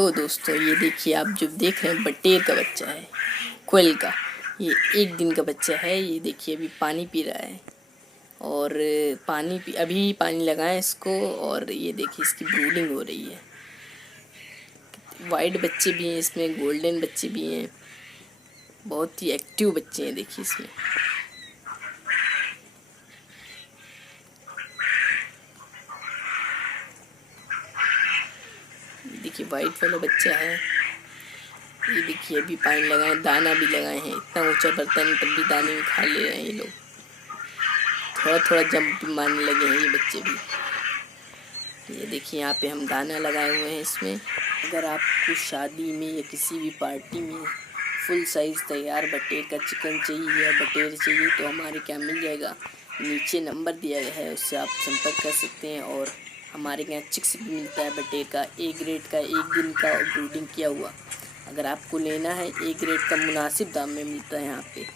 तो दोस्तों ये देखिए, आप जो देख रहे हैं बटेर का बच्चा है, कोयल का। ये 1 दिन का बच्चा है। ये देखिए अभी पानी पी रहा है और अभी पानी लगाएं इसको। और ये देखिए इसकी ब्रूडिंग हो रही है। वाइट बच्चे भी हैं इसमें, गोल्डन बच्चे भी हैं। बहुत ही एक्टिव बच्चे हैं देखिए इसमें। देखिए वाइट वाला बच्चा है। ये देखिए अभी पानी लगाए, दाना भी लगाए हैं। इतना ऊंचा बर्तन तब भी दाने में खा ले रहे हैं ये लोग। थोड़ा थोड़ा जंप मारने लगे हैं ये बच्चे भी। ये देखिए यहाँ पे हम दाना लगाए हुए हैं इसमें। अगर आपको शादी में या किसी भी पार्टी में फुल साइज़ तैयार बटेर का चिकन चाहिए या बटेर चाहिए तो हमारे क्या मिल जाएगा। नीचे नंबर दिया गया है, उससे आप संपर्क कर सकते हैं। और हमारे यहाँ चिक्स भी मिलता है बटेर का, A ग्रेड का, 1 दिन का ब्रूडिंग किया हुआ। अगर आपको लेना है, A ग्रेड का मुनासिब दाम में मिलता है यहाँ पे।